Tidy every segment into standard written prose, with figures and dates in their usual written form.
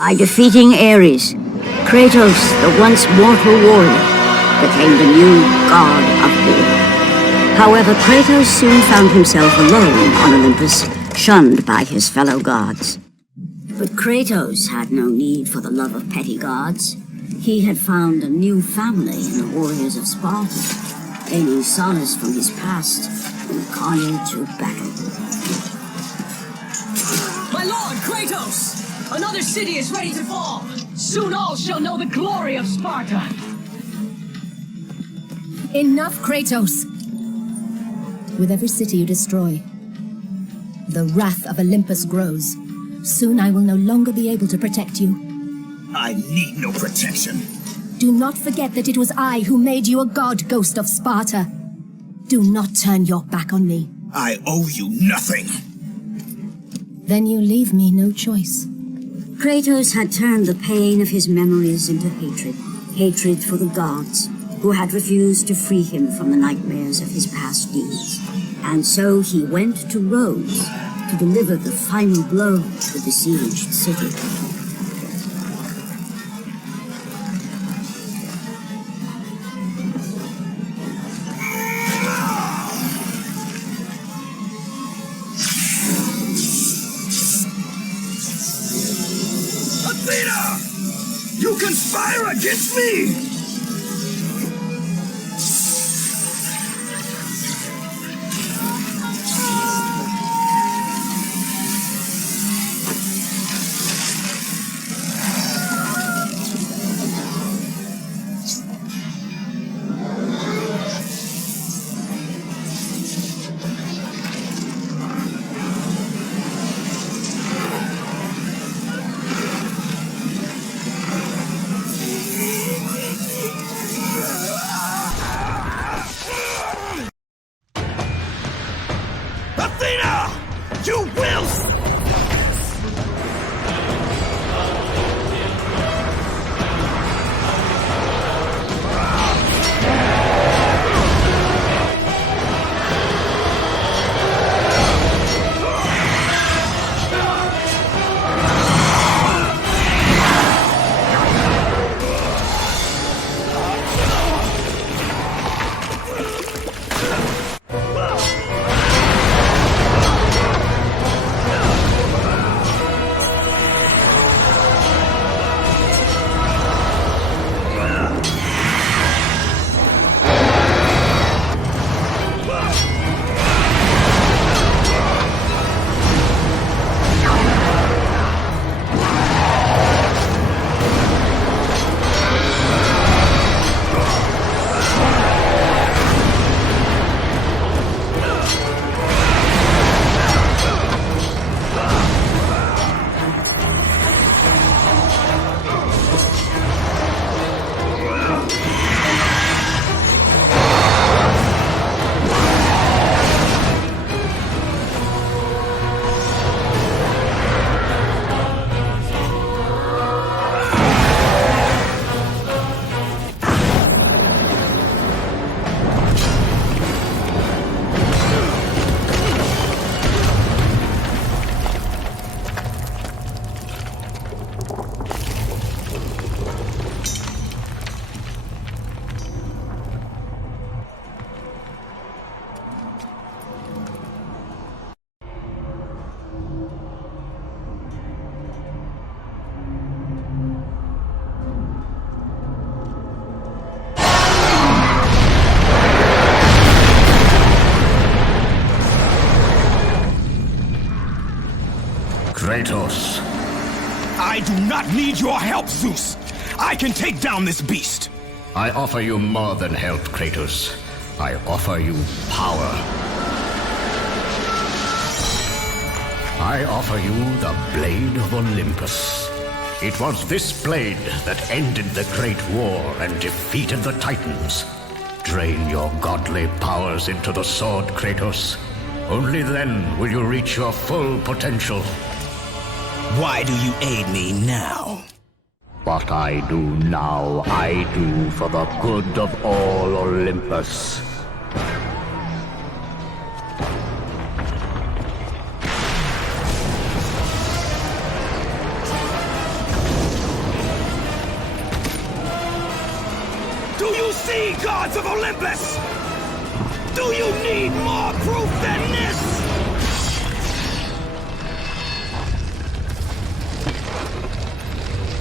By defeating Ares, Kratos, the once mortal warrior, became the new god of war. However, Kratos soon found himself alone on Olympus, shunned by his fellow gods. But Kratos had no need for the love of petty gods. He had found a new family in the warriors of Sparta, gaining solace from his past in the carnage of battle. My lord, Kratos! Another city is ready to fall! Soon all shall know the glory of Sparta! Enough, Kratos! With every city you destroy, the wrath of Olympus grows. Soon I will no longer be able to protect you. I need no protection. Do not forget that it was I who made you a god, Ghost of Sparta. Do not turn your back on me. I owe you nothing. Then you leave me no choice. Kratos had turned the pain of his memories into hatred. Hatred for the gods, who had refused to free him from the nightmares of his past deeds. And so he went to Rhodes to deliver the final blow to the besieged city. Athena! You conspire against me! Athena! You will... Kratos. I do not need your help, Zeus. I can take down this beast. I offer you more than help, Kratos. I offer you power. I offer you the Blade of Olympus. It was this blade that ended the Great War and defeated the Titans. Drain your godly powers into the sword, Kratos. Only then will you reach your full potential. Why do you aid me now? What I do now, I do for the good of all Olympus. Sea gods of Olympus! Do you need more proof than this?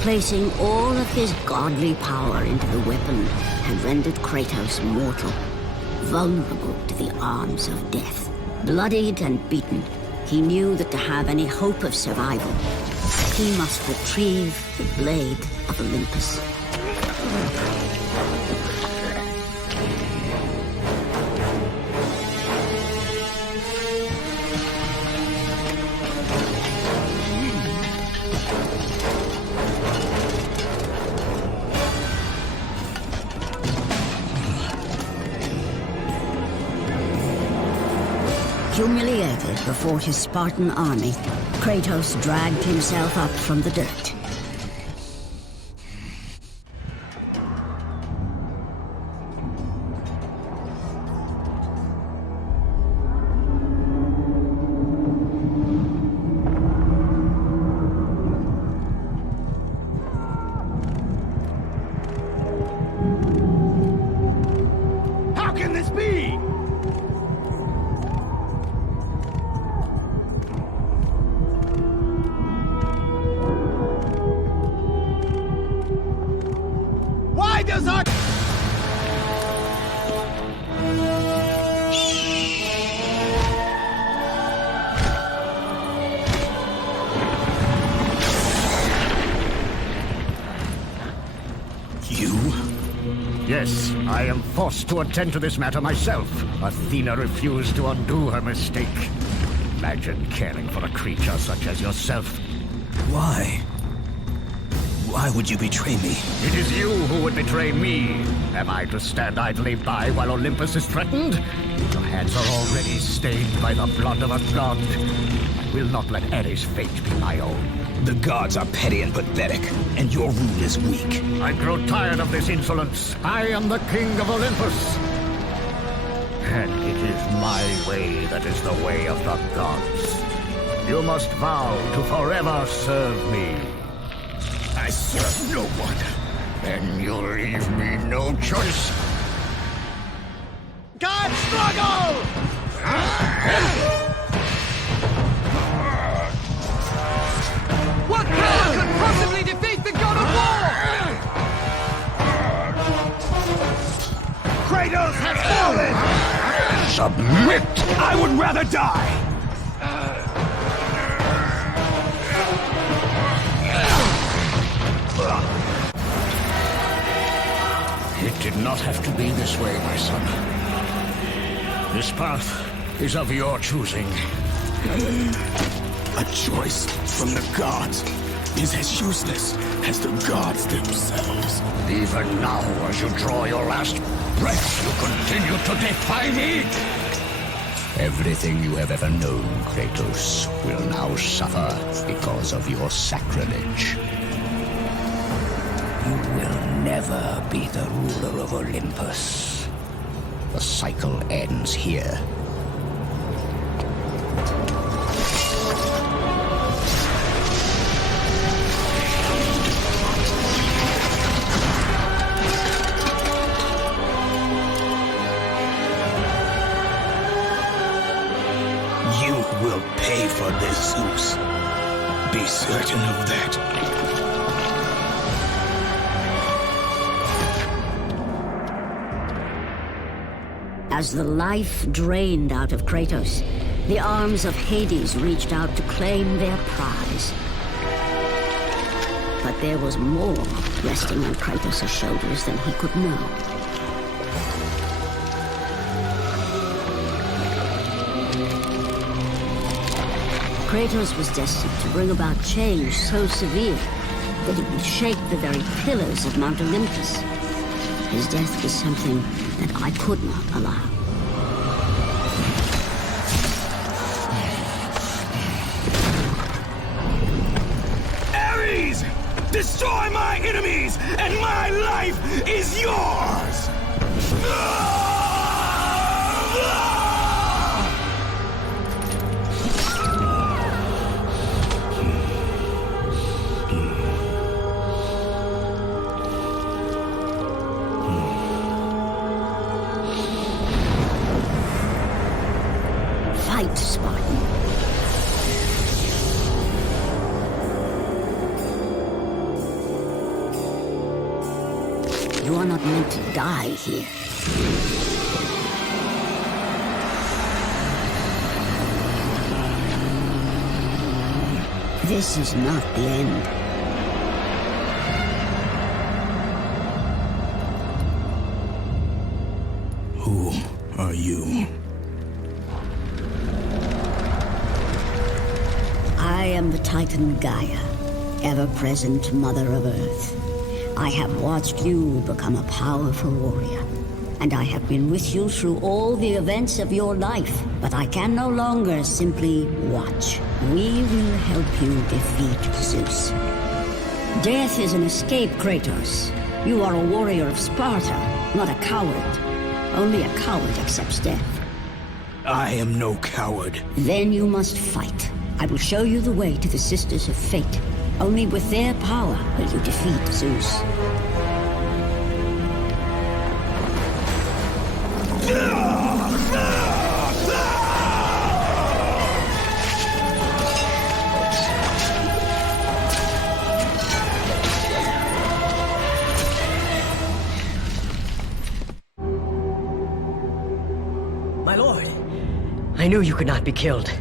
Placing all of his godly power into the weapon had rendered Kratos mortal, vulnerable to the arms of death. Bloodied and beaten, he knew that to have any hope of survival, he must retrieve the blade of Olympus. Humiliated before his Spartan army, Kratos dragged himself up from the dirt. How can this be? Why does our... You? Yes, I am forced to attend to this matter myself. Athena refused to undo her mistake. Imagine caring for a creature such as yourself. Why? Why would you betray me? It is you who would betray me. Am I to stand idly by while Olympus is threatened? Your hands are already stained by the blood of a god. I will not let Ares' fate be my own. The gods are petty and pathetic, and your rule is weak. I grow tired of this insolence. I am the king of Olympus. And it is my way that is the way of the gods. You must vow to forever serve me. I serve no one. Then you leave me no choice. God struggle! What power could possibly defeat the god of war? Kratos has fallen! Submit! I would rather die! It did not have to be this way, my son. This path is of your choosing. A choice from the gods is as useless as the gods themselves. Even now, as you draw your last breath, you continue to defy me! Everything you have ever known, Kratos, will now suffer because of your sacrilege. You will never be the ruler of Olympus. The cycle ends here. You will pay for this, Zeus. Be certain of that. As the life drained out of Kratos, the arms of Hades reached out to claim their prize. But there was more resting on Kratos' shoulders than he could know. Kratos was destined to bring about change so severe that it would shake the very pillars of Mount Olympus. His death was something that I could not allow. Ares! Destroy my enemies, and my life is yours! You are not meant to die here. This is not the end. Who are you? I am the Titan Gaia, ever-present Mother of Earth. I have watched you become a powerful warrior, and I have been with you through all the events of your life, but I can no longer simply watch. We will help you defeat Zeus. Death is an escape, Kratos. You are a warrior of Sparta, not a coward. Only a coward accepts death. I am no coward. Then you must fight. I will show you the way to the Sisters of Fate. Only with their power will you defeat Zeus. My lord, I knew you could not be killed.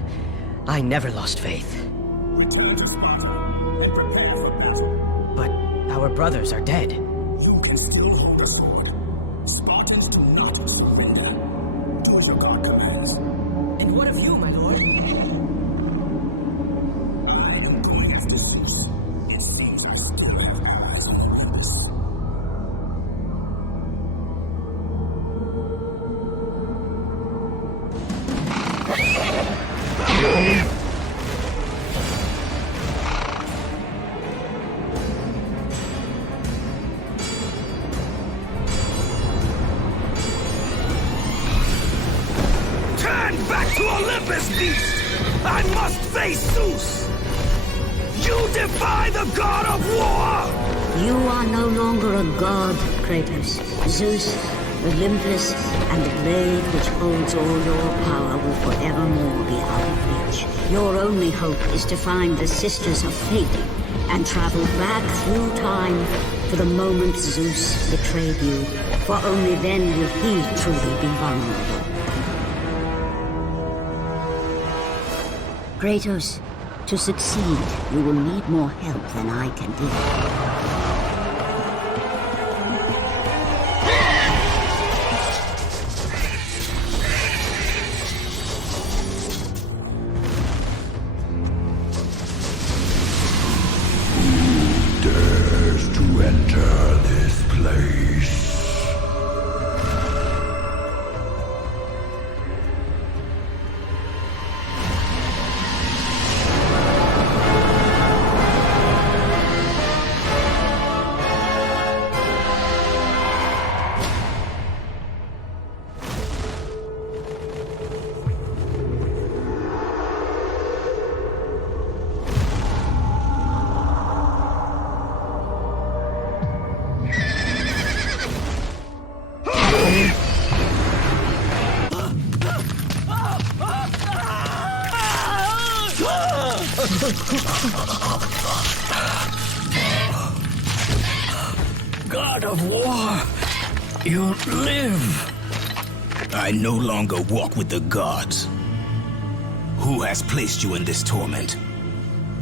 I never lost faith. Return to Sparta and prepare for battle. But our brothers are dead. You can still hold a sword. Spartans do not surrender. Do as your god commands. And what of you, my lord? I am going after Zeus. It seems I still have powers of Olympus. Turn back to Olympus, beast! I must face Zeus! You defy the god of war! You are no longer a god, Kratos. Zeus, Olympus, and the blade which holds all your power will forevermore be out of reach. Your only hope is to find the Sisters of Fate and travel back through time to the moment Zeus betrayed you, for only then will he truly be vulnerable. Kratos, to succeed, you will need more help than I can give. Dares to enter this place. God of War, you live. I no longer walk with the gods. Who has placed you in this torment?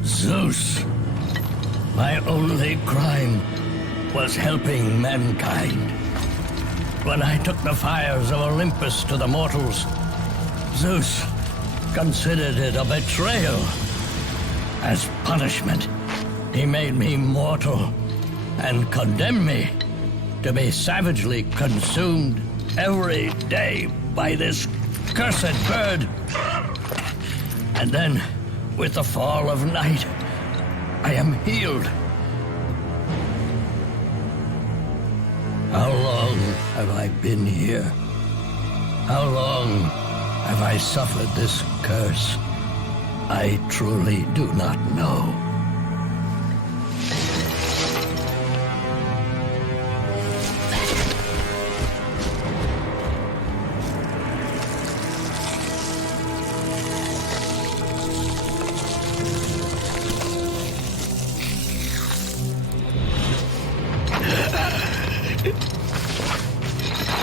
Zeus. My only crime was helping mankind. When I took the fires of Olympus to the mortals, Zeus considered it a betrayal. As punishment, he made me mortal and condemned me to be savagely consumed every day by this cursed bird. And then, with the fall of night, I am healed. How long have I been here? How long have I suffered this curse? I truly do not know.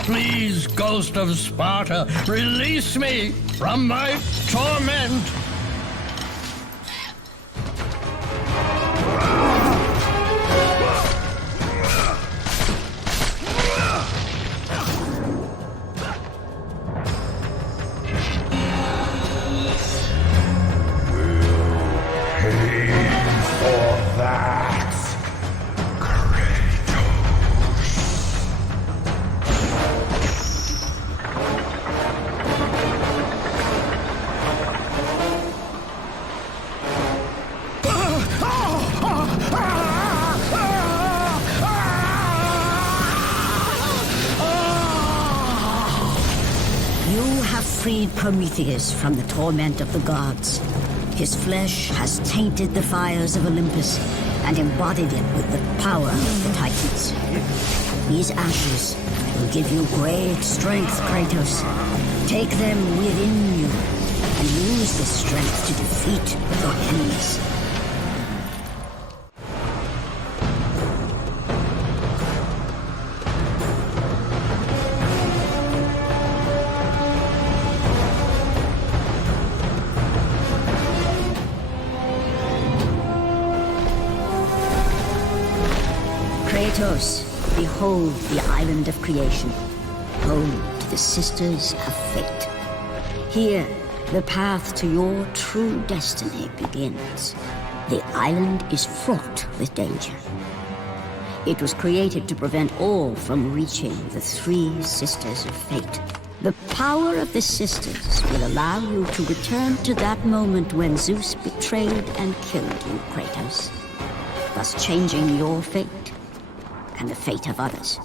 Please, ghost of Sparta, release me from my torment! Freed Prometheus from the torment of the gods. His flesh has tainted the fires of Olympus and embodied it with the power of the Titans. These ashes will give you great strength, Kratos. Take them within you and use this strength to defeat your enemies. Kratos, behold the island of creation, home to the Sisters of Fate. Here, the path to your true destiny begins. The island is fraught with danger. It was created to prevent all from reaching the three Sisters of Fate. The power of the Sisters will allow you to return to that moment when Zeus betrayed and killed you, Kratos, thus changing your fate and the fate of others.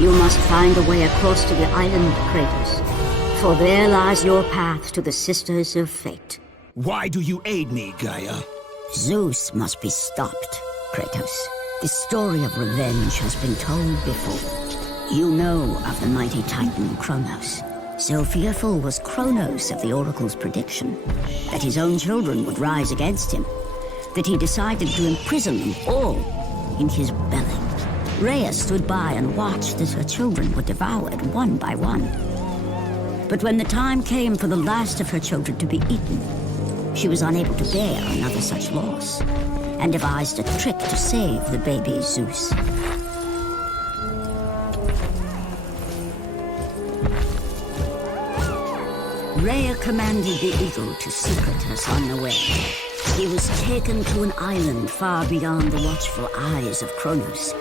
You must find a way across to the island, Kratos, for there lies your path to the Sisters of Fate. Why do you aid me, Gaia? Zeus must be stopped, Kratos. The story of revenge has been told before. You know of the mighty Titan Kronos. So fearful was Kronos of the Oracle's prediction that his own children would rise against him, that he decided to imprison them all in his belly. Rhea stood by and watched as her children were devoured one by one. But when the time came for the last of her children to be eaten, she was unable to bear another such loss, and devised a trick to save the baby Zeus. Rhea commanded the eagle to secret her son away. He was taken to an island far beyond the watchful eyes of Kronos.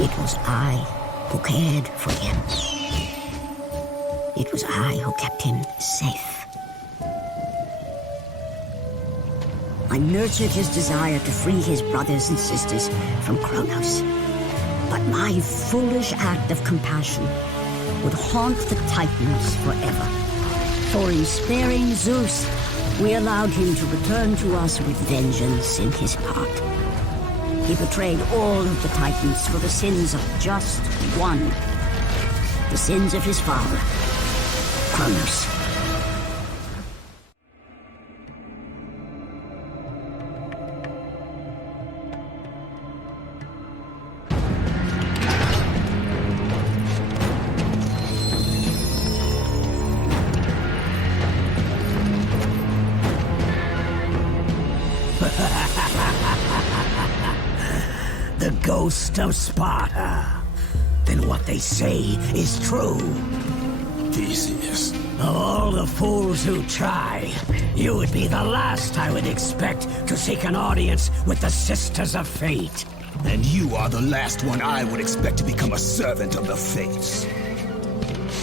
It was I who cared for him. It was I who kept him safe. I nurtured his desire to free his brothers and sisters from Kronos. But my foolish act of compassion would haunt the Titans forever. For in sparing Zeus, we allowed him to return to us with vengeance in his heart. He betrayed all of the Titans for the sins of just one. The sins of his father, Titans. The ghost of Sparta. Then what they say is true. Theseus. Of all the fools who try, you would be the last I would expect to seek an audience with the Sisters of Fate. And you are the last one I would expect to become a servant of the Fates.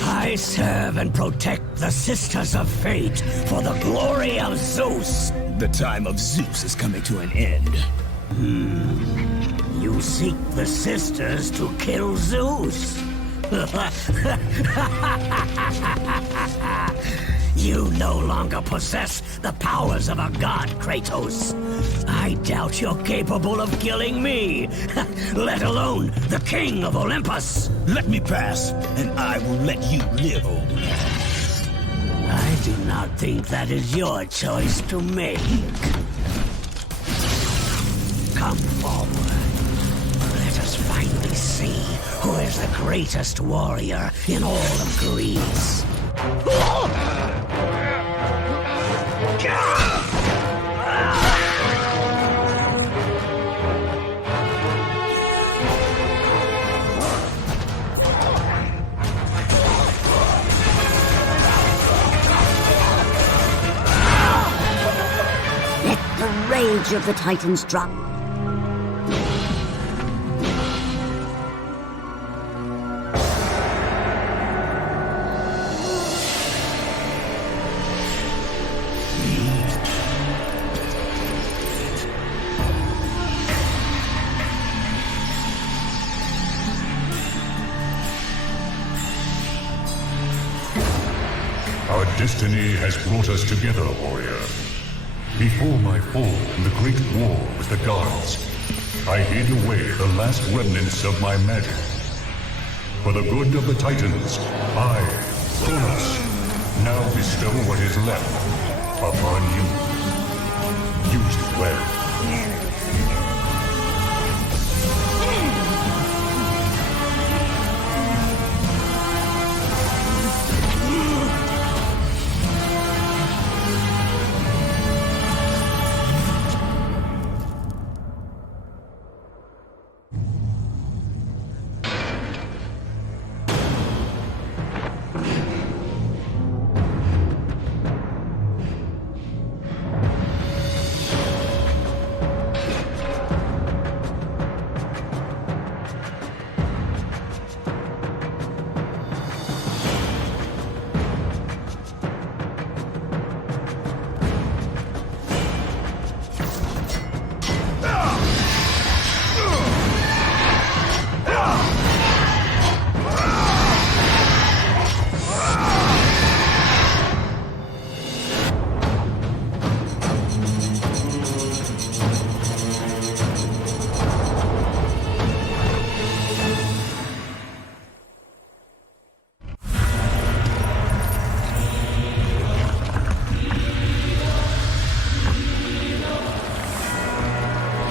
I serve and protect the Sisters of Fate for the glory of Zeus. The time of Zeus is coming to an end. You seek the Sisters to kill Zeus. You no longer possess the powers of a god, Kratos. I doubt you're capable of killing me, let alone the king of Olympus. Let me pass, and I will let you live, old man. I do not think that is your choice to make. Come forward. Let us finally see who is the greatest warrior in all of Greece. Let the rage of the Titans drop. Our destiny has brought us together, warrior. Before my fall in the great war with the gods, I hid away the last remnants of my magic. For the good of the Titans, I, Kronos, now bestow what is left upon you. Use it well.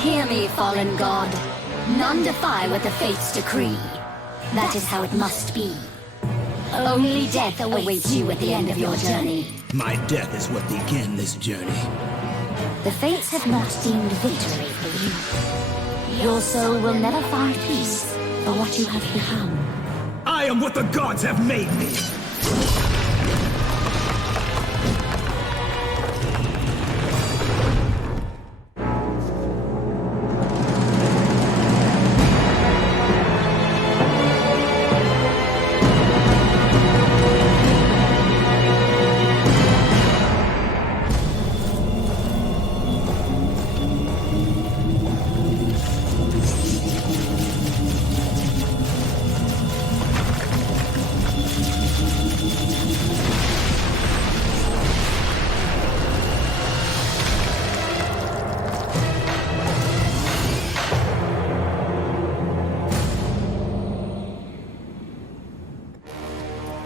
Hear me, fallen god. None defy what the fates decree. That is how it must be. Only death awaits you at the end of your journey. My death is what began this journey. The fates have not deemed victory for you. Your soul will never find peace for what you have become. I am what the gods have made me!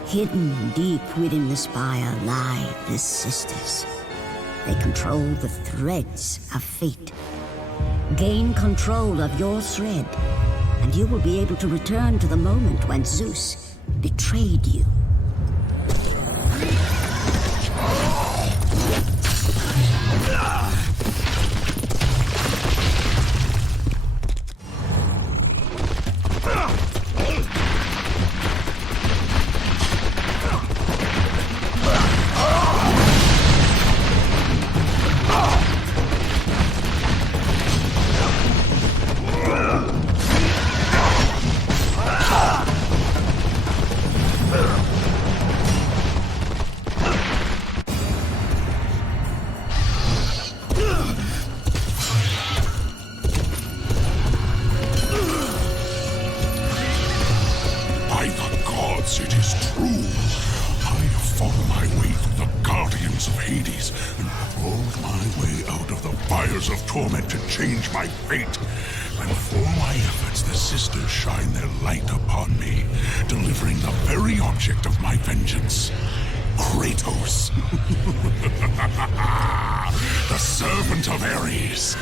Hidden deep within the spire lie the sisters. They control the threads of fate. Gain control of your thread, and you will be able to return to the moment when Zeus betrayed you. Of torment to change my fate. And for my efforts, the sisters shine their light upon me, delivering the very object of my vengeance, Kratos. The servant of Ares.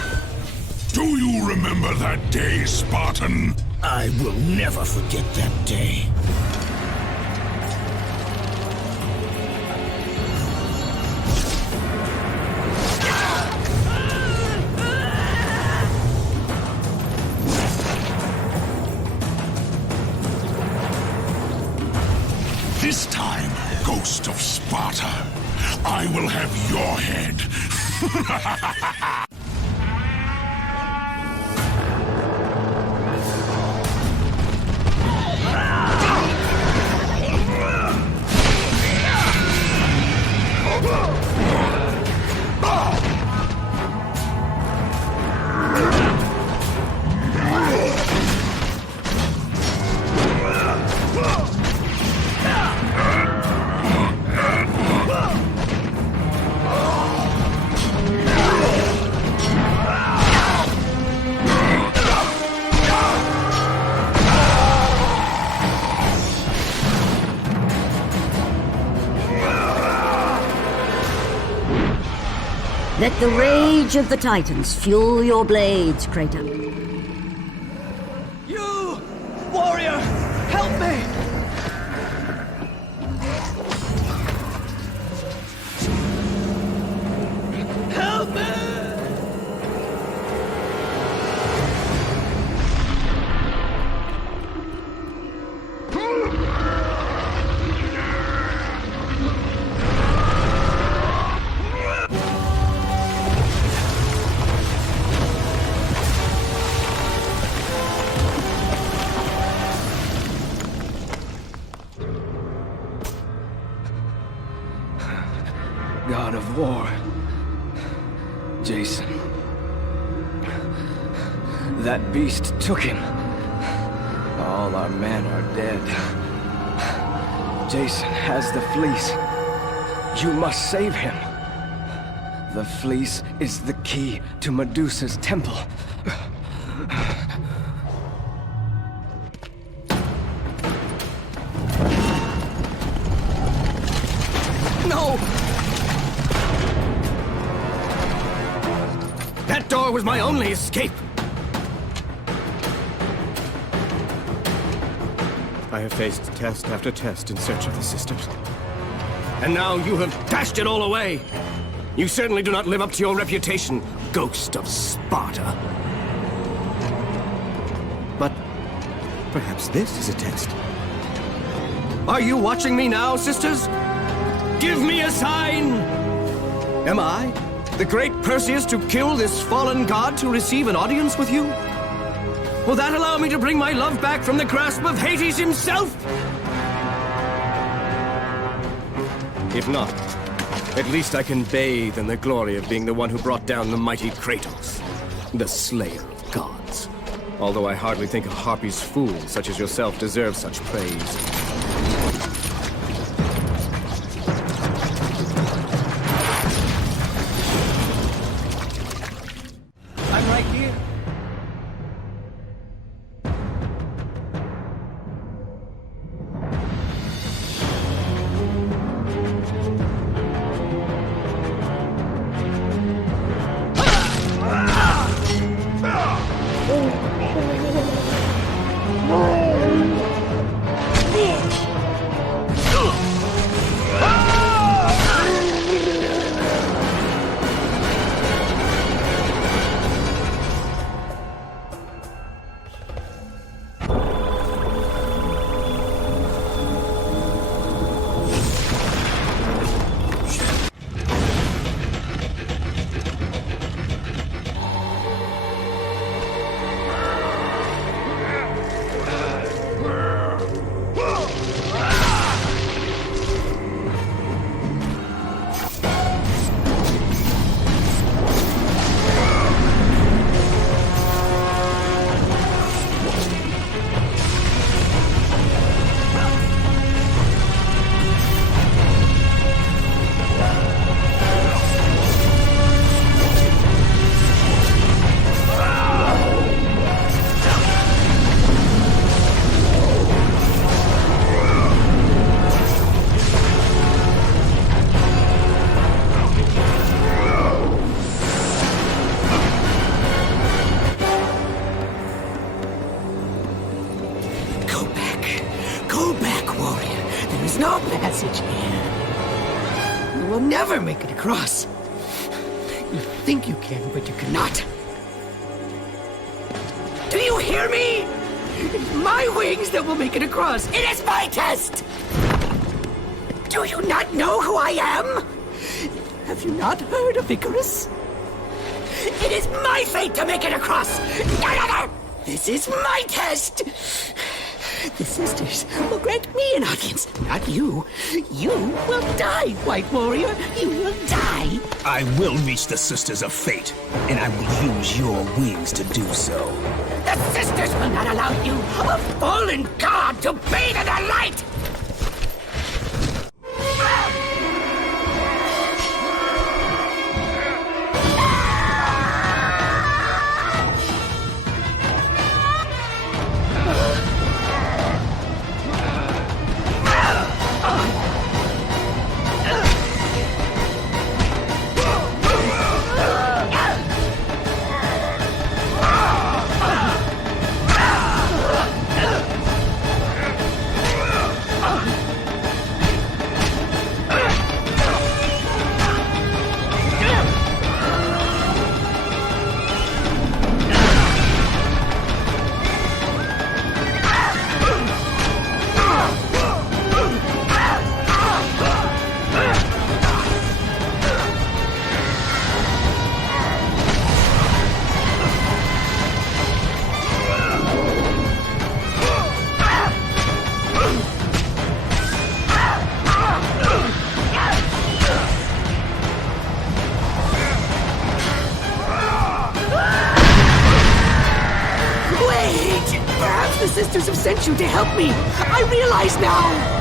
Do you remember that day, Spartan? I will never forget that day. This time, Ghost of Sparta, I will have your head. Let the rage of the Titans fuel your blades, Kratos. You! Warrior! Help me! Help me! God of War. Jason. That beast took him. All our men are dead. Jason has the fleece. You must save him. The fleece is the key to Medusa's temple. No! That door was my only escape! I have faced test after test in search of the sisters. And now you have dashed it all away! You certainly do not live up to your reputation, Ghost of Sparta. But perhaps this is a test. Are you watching me now, sisters? Give me a sign! Am I the great Perseus to kill this fallen god to receive an audience with you? Will that allow me to bring my love back from the grasp of Hades himself? If not, at least I can bathe in the glory of being the one who brought down the mighty Kratos, the slayer of gods. Although I hardly think a Harpy's fool such as yourself deserves such praise. There's no passage here. You will never make it across. You think you can, but you cannot. Do you hear me? It's my wings that will make it across. It is my test! Do you not know who I am? Have you not heard of Icarus? It is my fate to make it across! None other! This is my test! The sisters will grant me an audience, not you. You will die, White Warrior. You will die. I will reach the Sisters of Fate, and I will use your wings to do so. The sisters will not allow you, a fallen god, to bathe in their light! Perhaps the sisters have sent you to help me. I realize now.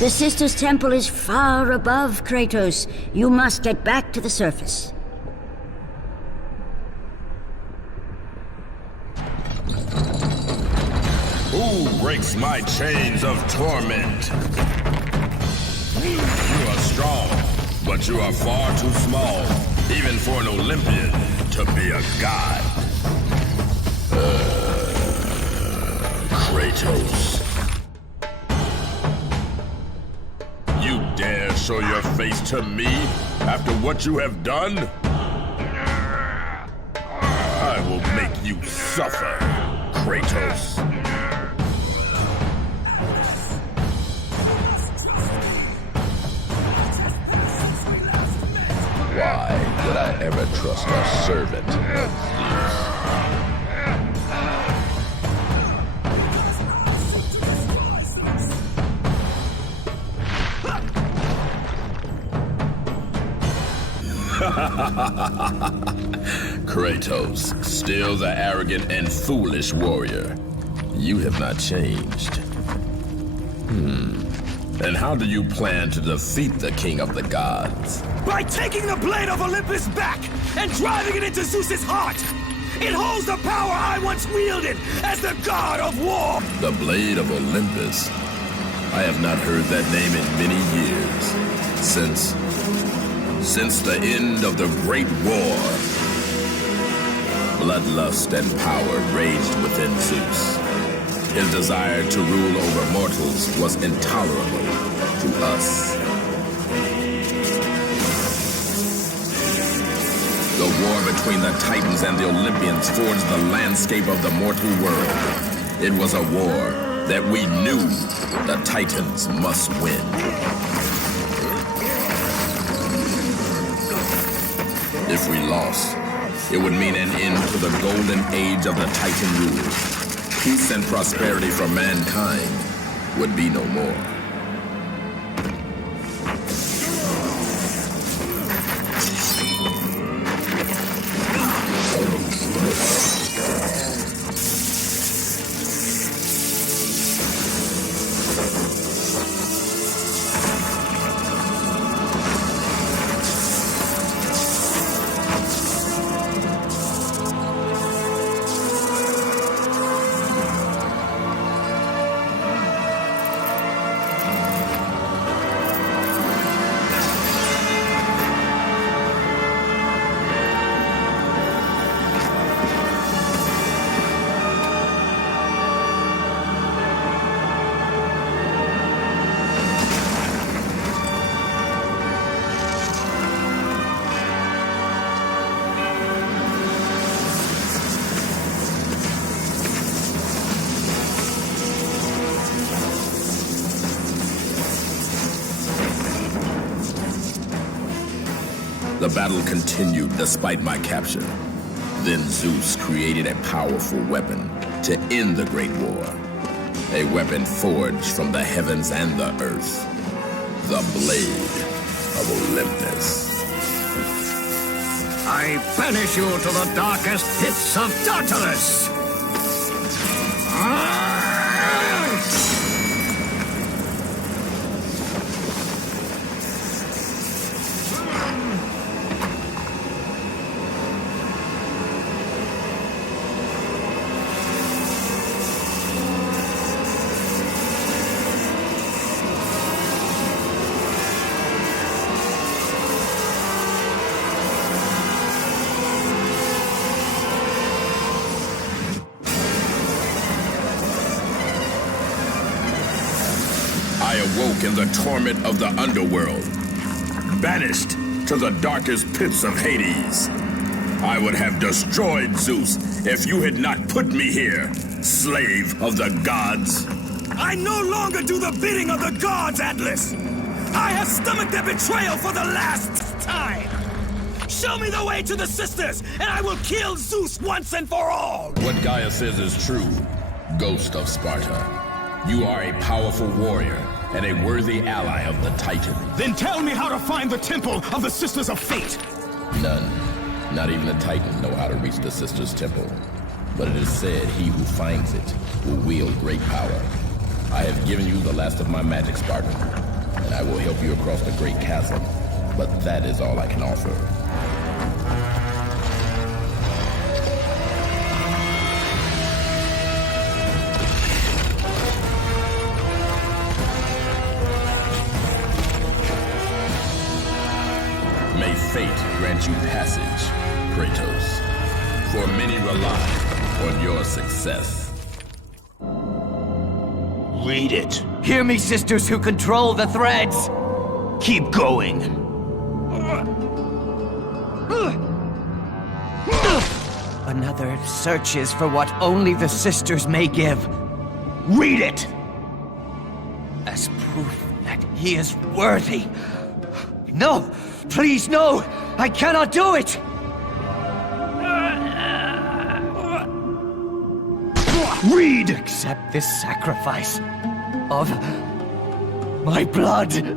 The Sisters' Temple is far above, Kratos. You must get back to the surface. Who breaks my chains of torment? You are strong, but you are far too small, even for an Olympian to be a god. Kratos. You dare show your face to me after what you have done? I will make you suffer, Kratos. Why would I ever trust a servant of Zeus? Kratos, still the arrogant and foolish warrior. You have not changed. And how do you plan to defeat the King of the Gods? By taking the blade of Olympus back and driving it into Zeus's heart! It holds the power I once wielded as the god of war! The blade of Olympus? I have not heard that name in many years. Since the end of the Great War. Bloodlust and power raged within Zeus. His desire to rule over mortals was intolerable to us. The war between the Titans and the Olympians forged the landscape of the mortal world. It was a war that we knew the Titans must win. If we lost, It would mean an end to the golden age of the Titan rule. Peace and prosperity for mankind would be no more. The battle continued despite my capture. Then Zeus created a powerful weapon to end the Great War. A weapon forged from the heavens and the earth. The Blade of Olympus. I banish you to the darkest pits of Tartarus! I awoke in the torment of the underworld, banished to the darkest pits of Hades. I would have destroyed Zeus if you had not put me here, slave of the gods. I no longer do the bidding of the gods, Atlas! I have stomached their betrayal for the last time! Show me the way to the sisters, and I will kill Zeus once and for all! What Gaia says is true, Ghost of Sparta. You are a powerful warrior and a worthy ally of the Titan. Then tell me how to find the temple of the Sisters of Fate! None, not even the Titan, know how to reach the Sisters' Temple. But it is said he who finds it will wield great power. I have given you the last of my magic, Spartan, and I will help you across the great chasm. But that is all I can offer. May fate grant you passage, Kratos, for many rely on your success. Read it. Hear me, sisters who control the threads. Keep going. Another searches for what only the sisters may give. Read it! As proof that he is worthy. No! Please, no! I cannot do it! Read! Accept this sacrifice of my blood.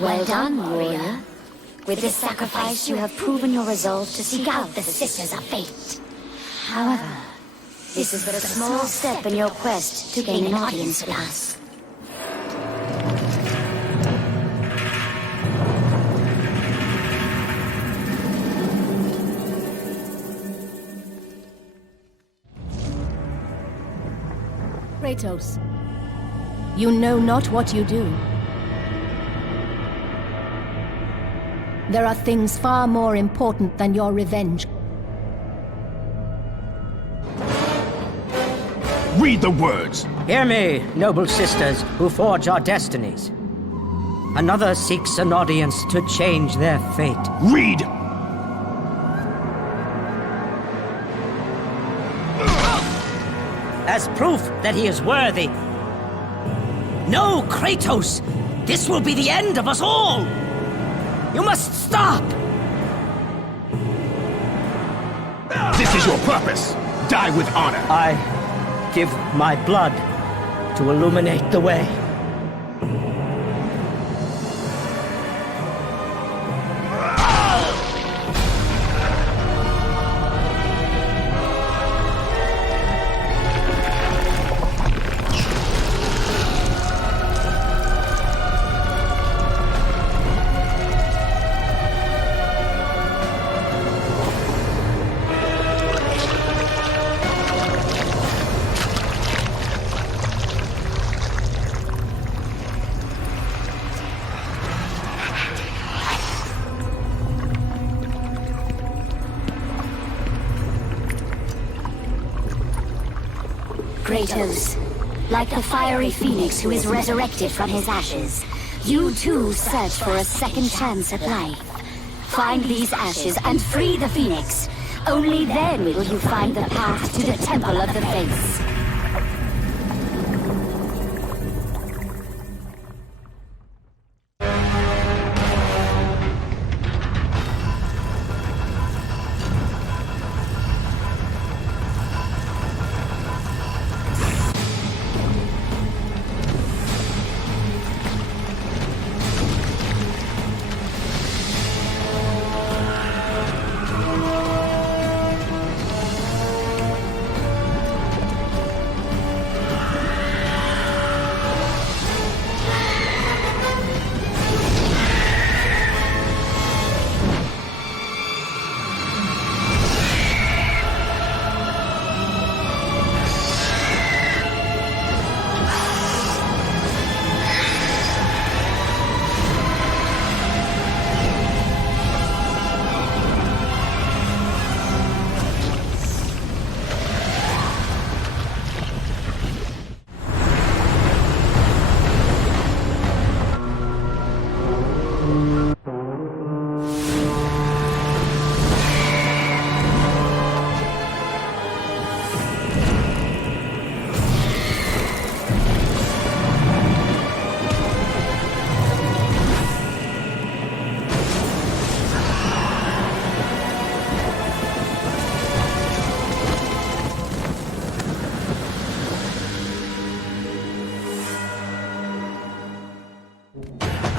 Well done, warrior. With this sacrifice, you have proven your resolve to seek out the Sisters of Fate. However, this is but a small step in your quest to gain an audience with us. Kratos, you know not what you do. There are things far more important than your revenge. Read the words! Hear me, noble sisters who forge our destinies. Another seeks an audience to change their fate. Read! As proof that he is worthy. No, Kratos! This will be the end of us all! You must stop! This is your purpose! Die with honor! I give my blood to illuminate the way. Kratos, like the fiery phoenix who is resurrected from his ashes, you too search for a second chance at life. Find these ashes and free the phoenix. Only then will you find the path to the Temple of the Fates.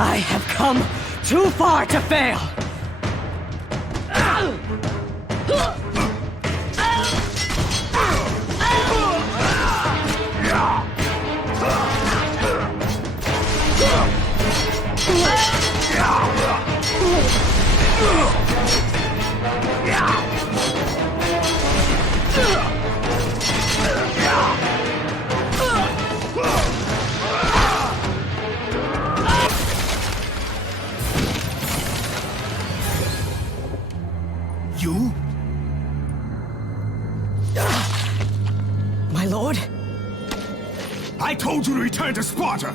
I have come too far to fail! You? My lord? I told you to return to Sparta!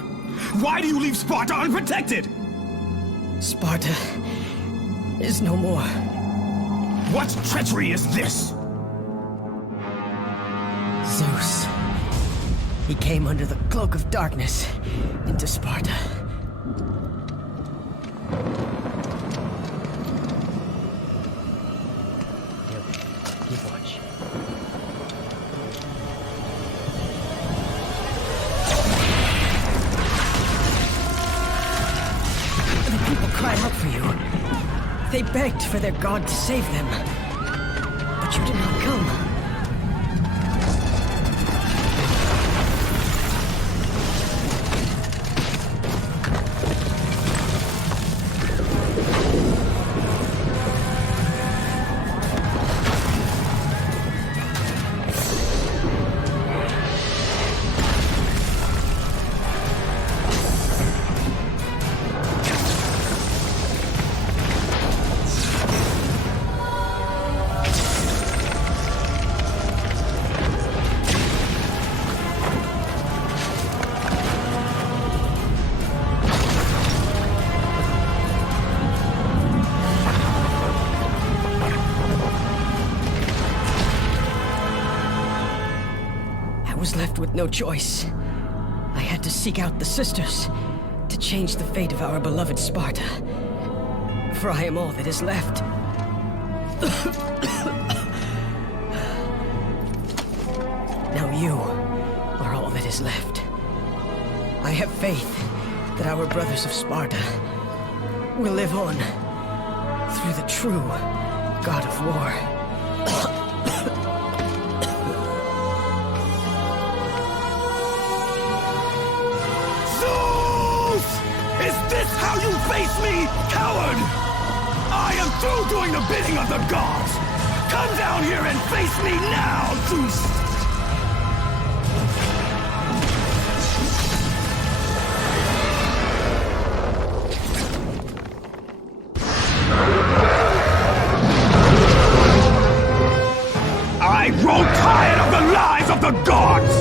Why do you leave Sparta unprotected? Sparta is no more. What treachery is this? Zeus. He came under the cloak of darkness into Sparta. Keep watch. cried out for you. They begged for their god to save them. But you did not come. Left with no choice. I had to seek out the sisters to change the fate of our beloved Sparta. For I am all that is left. Now you are all that is left. I have faith that our brothers of Sparta will live on through the true God of War. How you face me, coward! I am through doing the bidding of the gods! Come down here and face me now, Zeus! I grow tired of the lies of the gods!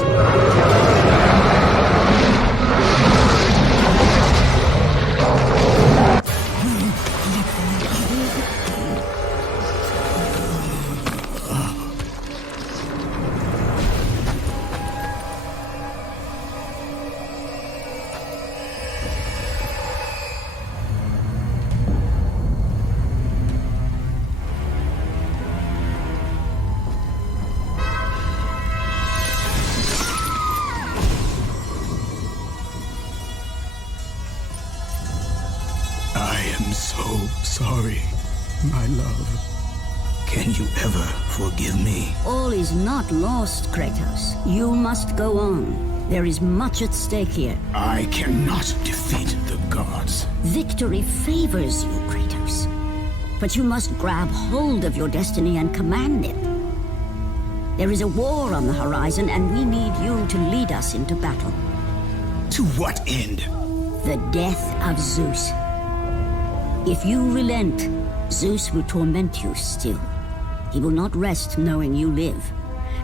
Sorry, my love. Can you ever forgive me? All is not lost, Kratos. You must go on. There is much at stake here. I cannot defeat the gods. Victory favors you, Kratos. But you must grab hold of your destiny and command it. There is a war on the horizon, and we need you to lead us into battle. To what end? The death of Zeus. If you relent, Zeus will torment you still. He will not rest knowing you live.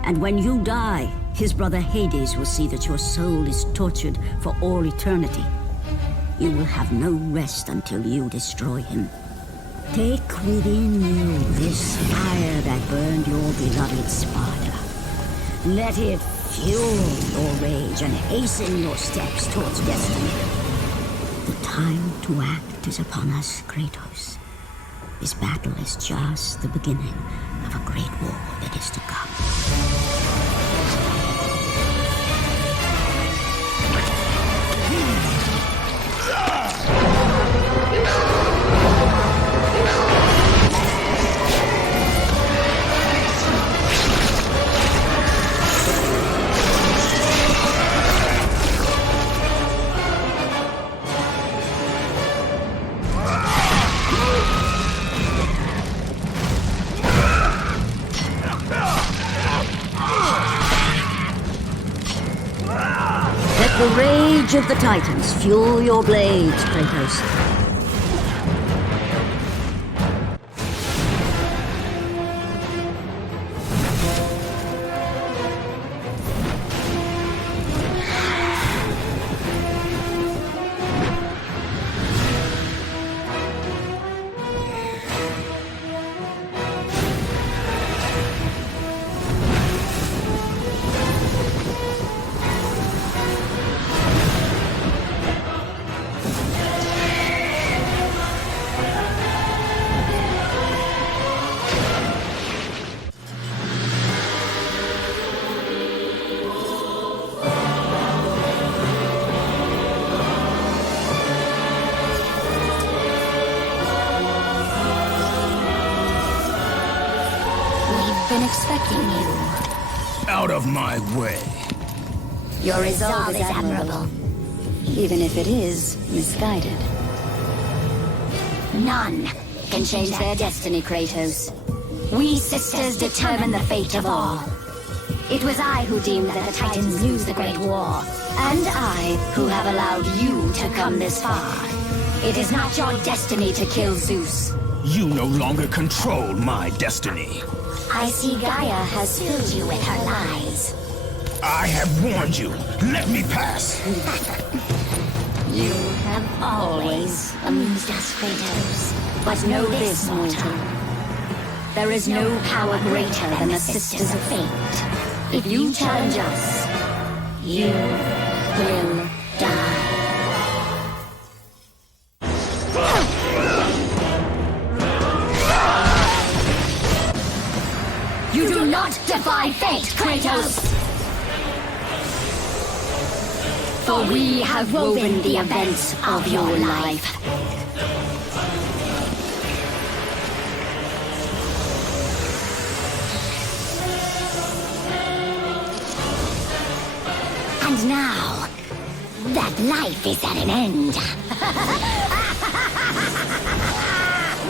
And when you die, his brother Hades will see that your soul is tortured for all eternity. You will have no rest until you destroy him. Take within you this fire that burned your beloved Sparta. Let it fuel your rage and hasten your steps towards destiny. The time to act is upon us, Kratos. This battle is just the beginning of a great war that is to come. The rage of the Titans fuel your blades, Kratos. defeating you. Out of my way. Your resolve is admirable, even if it is misguided. None can change their destiny, Kratos. We sisters determine the fate of all. It was I who deemed that the Titans lose the Great War, and I who have allowed you to come this far. It is not your destiny to kill Zeus. You no longer control my destiny. I see Gaia has filled you with her lies. I have warned you. Let me pass. You have always amused us, Kratos. But know this, mortal. There is no power greater than the Sisters of Fate. If you challenge us, you will die. You do not defy fate, Kratos! For we have woven the events of your life. And now, that life is at an end.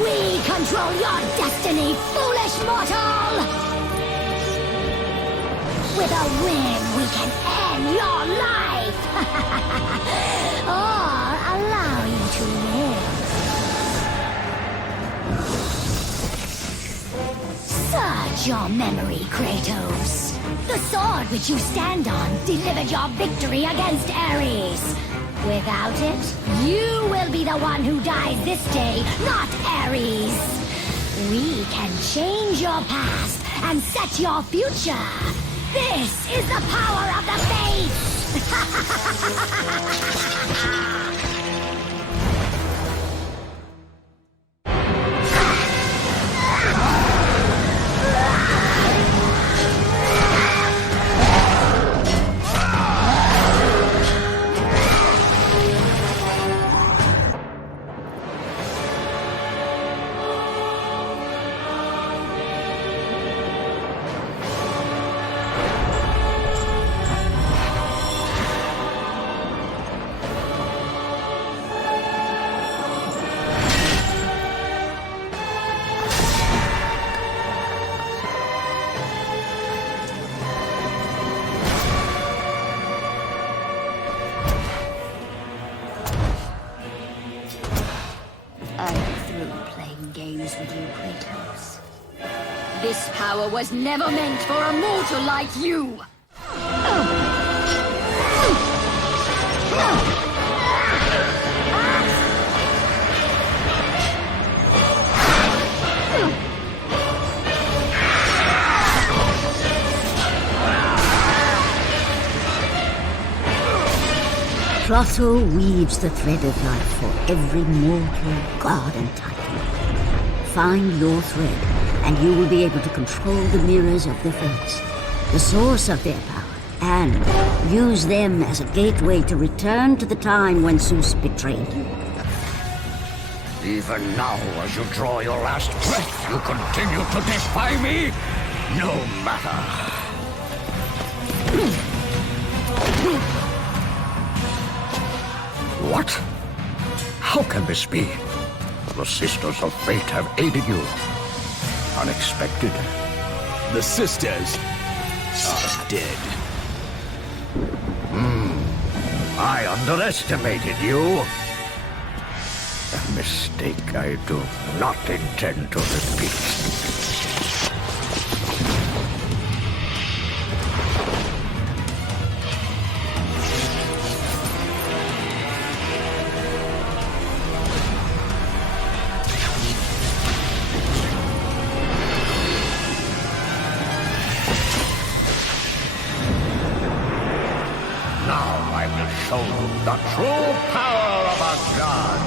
We control your destiny, foolish mortal! With a whim, we can end your life! Or allow you to live. Search your memory, Kratos. The sword which you stand on delivered your victory against Ares. Without it, you will be the one who dies this day, not Ares. We can change your past and set your future. This is the power of the Fates! This power was never meant for a mortal like you! Clotho weaves the thread of life for every mortal, god and titan. Find your thread, and you will be able to control the mirrors of the Fates, the source of their power, and use them as a gateway to return to the time when Zeus betrayed you. Even now, as you draw your last breath, you continue to defy me? No matter. What? How can this be? The Sisters of Fate have aided you. Unexpected. The sisters are dead. I underestimated you. A mistake I do not intend to repeat. Show the true power of a god.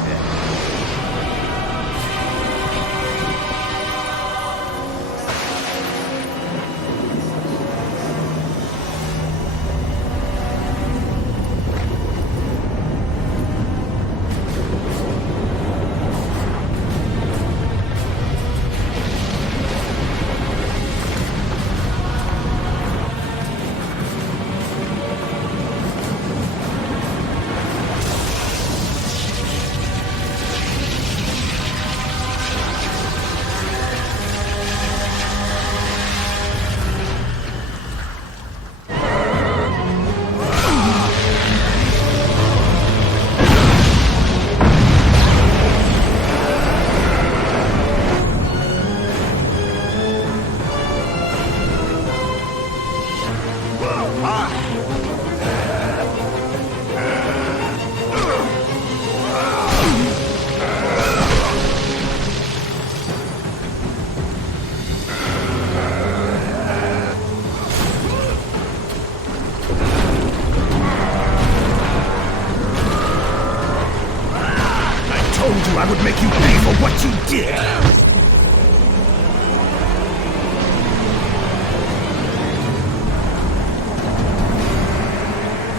you, I would make you pay for what you did!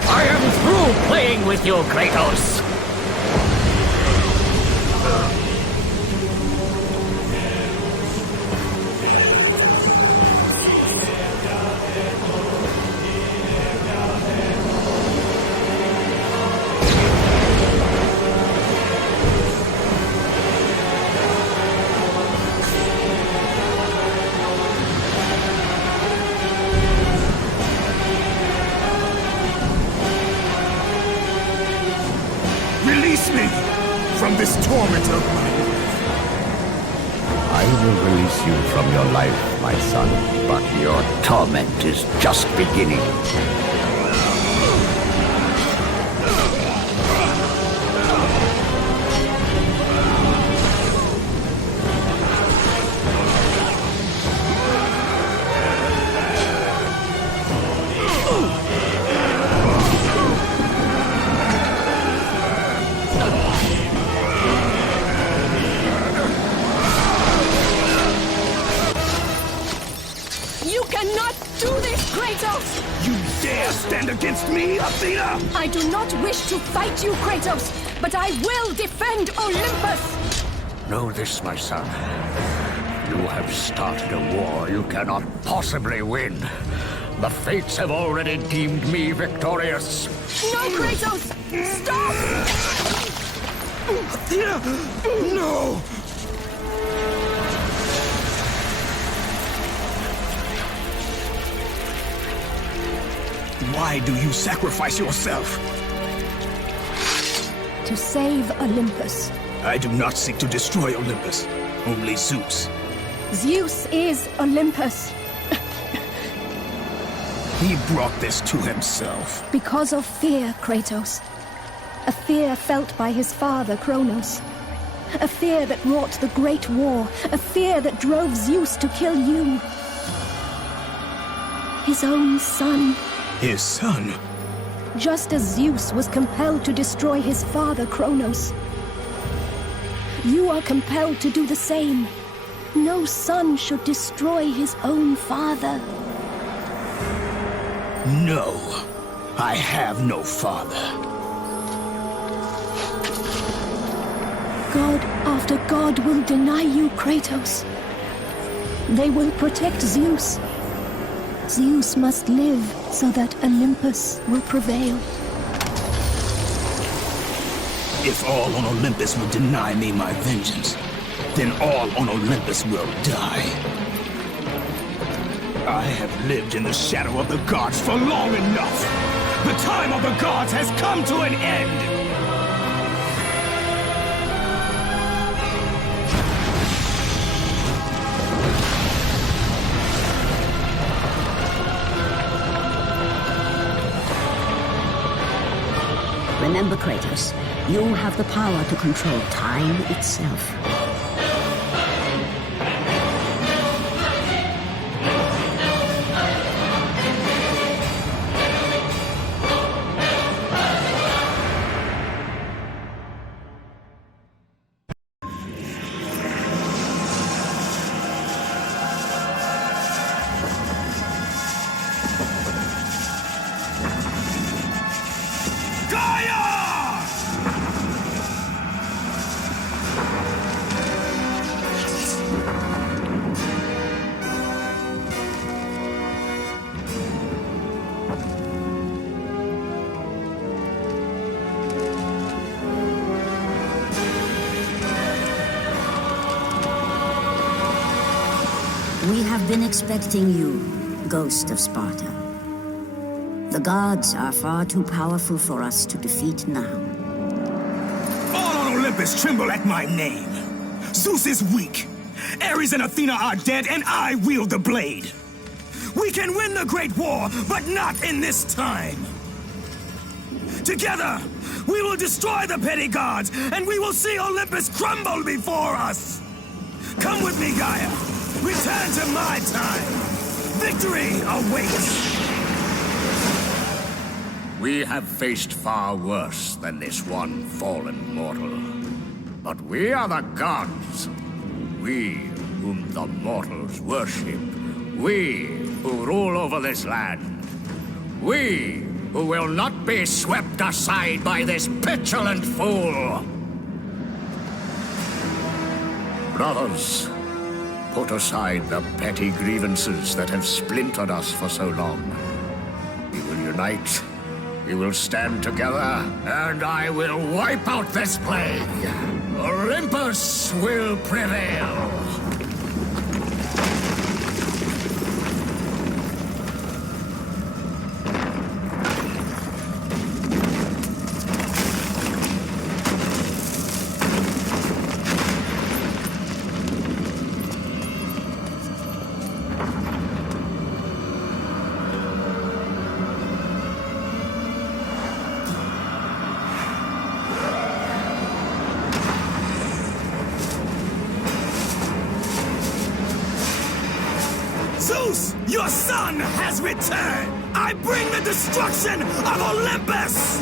I am through playing with you, Kratos! Release me from this torment of mine. I will release you from your life, my son, but your torment is just beginning. You cannot do this, Kratos! You dare stand against me, Athena? I do not wish to fight you, Kratos, but I will defend Olympus! Know this, my son. You have started a war you cannot possibly win. The fates have already deemed me victorious. No, Kratos! Stop! Athena! No! Why do you sacrifice yourself? To save Olympus. I do not seek to destroy Olympus, only Zeus. Zeus is Olympus. He brought this to himself. Because of fear, Kratos. A fear felt by his father, Kronos. A fear that wrought the Great War. A fear that drove Zeus to kill you. His own son. His son? Just as Zeus was compelled to destroy his father, Kronos. You are compelled to do the same. No son should destroy his own father. No, I have no father. God after God will deny you, Kratos. They will protect Zeus. Zeus must live so that Olympus will prevail. If all on Olympus will deny me my vengeance, then all on Olympus will die. I have lived in the shadow of the gods for long enough. The time of the gods has come to an end. Remember, Kratos, you have the power to control time itself. We have been expecting you, Ghost of Sparta. The gods are far too powerful for us to defeat now. All on Olympus tremble at my name. Zeus is weak. Ares and Athena are dead, and I wield the blade. We can win the Great War, but not in this time. Together, we will destroy the petty gods, and we will see Olympus crumble before us. Come with me, Gaia. Return to my time. Victory awaits. We have faced far worse than this one fallen mortal. But we are the gods. We whom the mortals worship. We who rule over this land. We who will not be swept aside by this petulant fool. Brothers, put aside the petty grievances that have splintered us for so long. We will unite, we will stand together, and I will wipe out this plague. Olympus will prevail. Zeus, your son has returned! I bring the destruction of Olympus!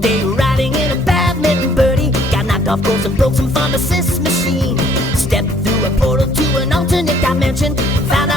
Day riding in a badminton birdie. Got knocked off course and broke some pharmacist machine. Stepped through a portal to an alternate dimension. Found